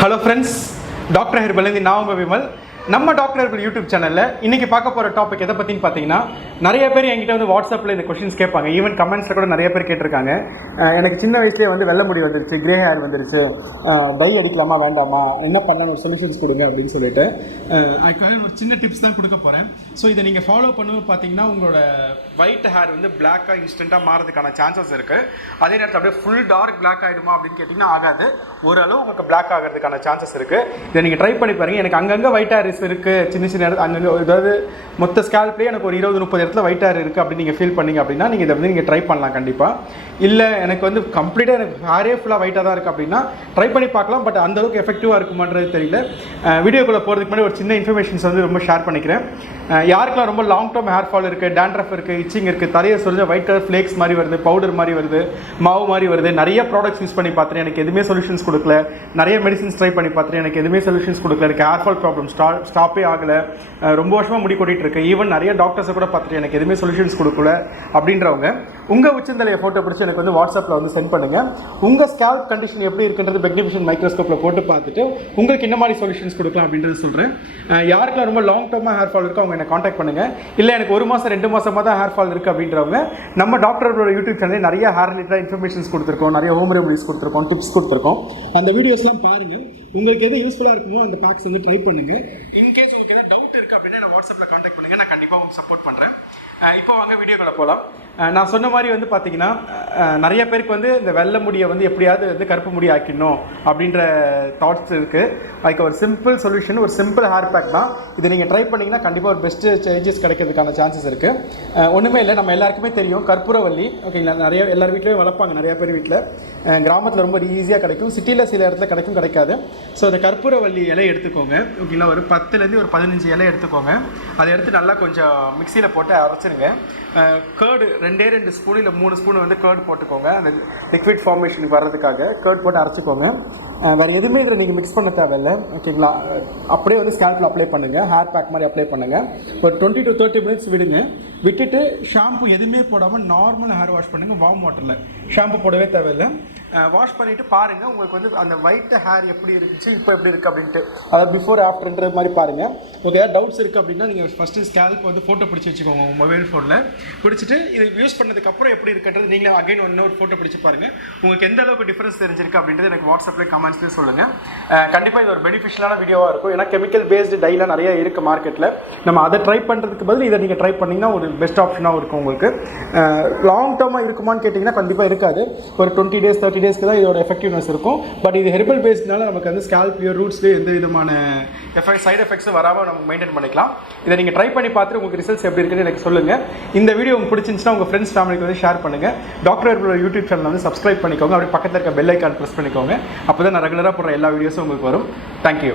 Hello friends, Dr. Herbal in the now Vimal. நம்ம doctor herbal YouTube சேனலில் இன்றைக்கி பார்க்க போகிற டாபிக் எதை பற்றின்னு பார்த்தீங்கன்னா, நிறைய பேர் என்கிட்ட வந்து வாட்ஸ்அப்பில் இந்த கொஸ்டின்ஸ் கேட்பாங்க. ஈவன் கமெண்ட்ஸில் கூட நிறைய பேர் கேட்டிருக்காங்க. எனக்கு சின்ன வயசுலேயே வந்து வெள்ளை முடி வந்துருச்சு, கிரே ஹேர் வந்துருச்சு, டை அடிக்கலாமா வேண்டாமா, என்ன பண்ணணும், ஒரு சொல்யூஷன்ஸ் கொடுங்க அப்படின்னு சொல்லிட்டு அதுக்காக ஒரு சின்ன டிப்ஸ் தான் கொடுக்க போகிறேன். ஸோ இதை நீங்கள் ஃபாலோ பண்ணும்போது பார்த்தீங்கன்னா உங்களோட ஒயிட் ஹேர் வந்து பிளாக்காக இன்ஸ்டண்ட்டாக மாறதுக்கான சான்சஸ் இருக்குது. அதே நேரத்தில் அப்படியே ஃபுல் டார்க் பிளாக் ஆகிடுமா அப்படின்னு கேட்டிங்கன்னா ஆகாது. ஓரளவு உங்களுக்கு பிளாக் ஆகிறதுக்கான சான்சஸ் இருக்குது. இதை நீங்கள் ட்ரை பண்ணி பாருங்கள். எனக்கு அங்கங்கே ஒயிட் ஹேர் இருக்குது, சின்ன சின்ன இடத்துல அங்கங்கே, அதாவது மொத்த ஸ்கேல்ப்லேயே எனக்கு ஒரு 20-30 இடத்துல ஒயிட் ஹேர் இருக்குது அப்படின்னு நீங்கள் ஃபீல் பண்ணிங்க அப்படின்னா நீங்கள் இதை வந்து நீங்கள் ட்ரை பண்ணலாம் கண்டிப்பாக. இல்லை எனக்கு வந்து கம்ப்ளீட்டாக எனக்கு ஹேரே ஃபுல்லாக ஒயிட்டாக தான் இருக்குது அப்படின்னா ட்ரை பண்ணி பார்க்கலாம். பட் அந்தளவுக்கு எஃபெக்டிவாக இருக்குமான்றது தெரியல. வீடியோக்குள்ளே போகிறதுக்கு முன்னாடி ஒரு சின்ன இன்ஃபர்மேஷன்ஸ் வந்து ரொம்ப ஷேர் பண்ணிக்கிறேன். யாருக்கெல்லாம் ரொம்ப லாங் டேர்ம் ஹேர் ஃபால் இருக்குது, டேண்ட்ரஃப் இருக்குது, இச்சிங் இருக்குது, தலையை சொல்லுற ஒயிட் கலர் ஃப்ளேக்ஸ் மாதிரி வருது, பவுடர் மாதிரி வருது, மாவு மாதிரி வருது, நிறைய ப்ராடக்ட்ஸ் யூஸ் பண்ணி பார்த்துட்டு எனக்கு எதுவுமே சொல்யூஷன்ஸ் கொடுக்கல, நிறைய மெடிசின்ஸ் ட்ரை பண்ணி பார்த்துட்டு எனக்கு எதுவுமே சொல்யூஷன்ஸ் கொடுக்கல, எனக்கு ஹேர் ஃபால் ப்ராப்ளம் ஸ்டாப்பே ஆகலை, ரொம்ப வருஷமாக முடி கொட்டிகிட்டு இருக்கு, ஈவன் நிறைய டாக்டர்ஸை கூட பார்த்துட்டு எனக்கு எதுவுமே சொல்யூஷன்ஸ் கொடுக்கல அப்படின்றவங்க உங்கள் உச்சந்தலையை ஃபோட்டோ பிடிச்சி எனக்கு வந்து வாட்ஸ்அப்பில் வந்து சென்ட் பண்ணுங்கள். உங்கள் ஸ்கேல்ப் கண்டிஷன் எப்படி இருக்குன்றது மேக்னிஃபிகேஷன் மைக்ரோஸ்கோப்பில் போட்டு பார்த்துட்டு உங்களுக்கு என்ன மாதிரி சொல்யூஷன்ஸ் கொடுக்கலாம் அப்படின்றது சொல்கிறேன். யாருக்கெல்லாம் ரொம்ப லாங் டேர்மாக ஹேர் ஃபால் இருக்குது அவங்க என்னை காண்டாக்ட் பண்ணுங்கள். இல்லை எனக்கு 1 மாதம் 2 மாதமாக தான் ஹேர் ஃபால் இருக்குது அப்படின்றவங்க நம்ம டாக்டரோட யூடியூப் சேனலில் நிறைய ஹேர் ரிலேட்டடாக இன்ஃபர்மேஷன்ஸ் கொடுத்துருக்கோம், நிறைய ஹோம் ரெமடிஸ் கொடுத்துருக்கோம், டிப்ஸ் கொடுத்துருக்கோம். அந்த வீடியோஸ்லாம் பாருங்கள். உங்களுக்கு எது யூஸ்ஃபுல்லாக இருக்குமோ அந்த பேக்ஸ் வந்து ட்ரை பண்ணுங்கள். இன்கேஸ் உங்களுக்கு ஏதாவது டவுட் இருக்குது அப்படின்னா நான் வாட்ஸ்அப்பில் காண்டாக்ட் பண்ணுங்கள், நான் கண்டிப்பாக உங்களுக்கு சப்போர்ட் பண்ணுறேன். இப்போ வாங்க வீடியோக்குள்ள போகலாம். நான் சொன்ன மாதிரி வந்து பார்த்தீங்கன்னா நிறைய பேருக்கு வந்து இந்த வெள்ளை முடியை வந்து எப்படியாவது வந்து கருப்பு முடி ஆக்கிடணும் அப்படின்ற தாட்ஸ் இருக்குது. அதுக்கு ஒரு சிம்பிள் சொல்யூஷன், ஒரு சிம்பிள் ஹேர் பேக் தான். இதை நீங்கள் ட்ரை பண்ணிங்கன்னா கண்டிப்பாக ஒரு பெஸ்ட்டு சேஞ்சஸ் கிடைக்கிறதுக்கான சான்சஸ் இருக்குது. ஒன்றுமே இல்லை, நம்ம எல்லாருக்குமே தெரியும் கற்பூரவள்ளி. ஓகேங்களா, நிறைய எல்லார் வீட்லேயும் வளர்ப்பாங்க, நிறைய பேர் வீட்டில். கிராமத்தில் ரொம்ப ஈஸியாக கிடைக்கும், சிட்டியில் சில இடத்துல கிடைக்காது. ஸோ அந்த கற்பூரவள்ளி இலை எடுத்துக்கோங்க. ஓகேங்களா, ஒரு 10 ஒரு 15 இலை எடுத்துக்கோங்க. அதை எடுத்து நல்லா கொஞ்சம் மிக்சியில் போட்டு அரைச்சிருங்க. கேர்டு 2 ஸ்பூன் இல்லை 3 ஸ்பூன் வந்து கேர்டு போட்டுக்கோங்க. அந்த லிக்விட் ஃபார்மேஷனுக்கு வர்றதுக்காக கேர்டு போட்டு அரைச்சிக்கோங்க. வேறு எதுவுமே இதில் நீங்கள் மிக்ஸ் பண்ண தேவையில்லை. ஓகேங்களா, அப்படியே வந்து ஸ்கேல்பில் அப்ளை பண்ணுங்கள், ஹேர் பேக் மாதிரி அப்ளை பண்ணுங்கள். ஒரு 20 to 30 மினிட்ஸ் விடுங்க. விட்டுட்டு ஷாம்பு எதுவுமே போடாமல் நார்மல் ஹேர் வாஷ் பண்ணுங்கள், வார்ம் வாட்டரில். ஷாம்பு போடவே தேவையில்லை. வாஷ் பண்ணிவிட்டு பாருங்கள் உங்களுக்கு வந்து அந்த ஒயிட் ஹேர் எப்படி இருந்துச்சு, இப்போ எப்படி இருக்குது அப்படின்ட்டு, அதாவது பிஃபோர் ஆஃப்டர்ன்றது மாதிரி பாருங்கள். ஓகே, டவுட்ஸ் இருக்குது அப்படின்னா நீங்கள் ஃபஸ்ட்டு ஸ்கேல்ப் வந்து ஃபோட்டோ பிடிச்சி வச்சுக்கோங்க உங்கள் மொபைல் ஃபோனில். பிடிச்சிட்டு இது யூஸ் பண்ணதுக்கப்புறம் எப்படி இருக்குன்றது நீங்களே அகைன் ஒரு ஃபோட்டோ பிடிச்சி பாருங்கள். உங்களுக்கு எந்த அளவுக்கு டிஃப்ரென்ஸ் தெரிஞ்சிருக்கு அப்படின்றது எனக்கு வாட்ஸ்அப்பில் கமெண்ட்ஸ்லேயே சொல்லுங்கள். கண்டிப்பாக இது ஒரு பெனிஃபிஷியலான வீடியோவாக இருக்கும். ஏன்னா கெமிக்கல் பேஸ்டு டைலாம் நிறைய இருக்குது மார்க்கெட்டில். நம்ம அதை ட்ரை பண்ணுறதுக்கு பதில் இதை நீங்கள் ட்ரை பண்ணிங்கன்னா ஒரு பெஸ்ட் ஆப்ஷனாகவும் இருக்கும் உங்களுக்கு. லாங் டேர்மாக இருக்குமான்னு கேட்டிங்கன்னா கண்டிப்பாக இருக்காது. ஒரு 20 days 30 டேஸ்க்கு தான் இதோட எஃபெக்டிவ்னஸ் இருக்கும். பட் இது ஹெர்பல் பேஸ்ட்னால நமக்கு வந்து ஸ்கேல்ப்லையோ ரூட்ஸ்லையோ எந்த விதமான சைடு எஃபெக்ட்ஸும் வராமல் நம்ம மெயின்டைன் பண்ணிக்கலாம். இதை நீங்கள் ட்ரை பண்ணி பார்த்துட்டு உங்களுக்கு ரிசல்ட்ஸ் எப்படி இருக்குன்னு எனக்கு சொல்லுங்கள். இந்த வீடியோ உங்களுக்கு பிடிச்சிருந்துச்சுன்னா உங்கள் ஃப்ரெண்ட்ஸ் ஃபேமிலிக்கு வந்து ஷேர் பண்ணுங்கள். டாக்டர் ஹெர்பல் யூடியூப் சேனல் வந்து சப்ஸ்கிரைப் பண்ணிக்கோங்க. அப்படி பக்கத்தில் இருக்க பெல் ஐக்கான் ப்ரெஸ் பண்ணிக்கோங்க. அப்போ தான் நான் ரெகுலராக போடுற எல்லா வீடியோஸும் உங்களுக்கு வரும். தேங்க்யூ.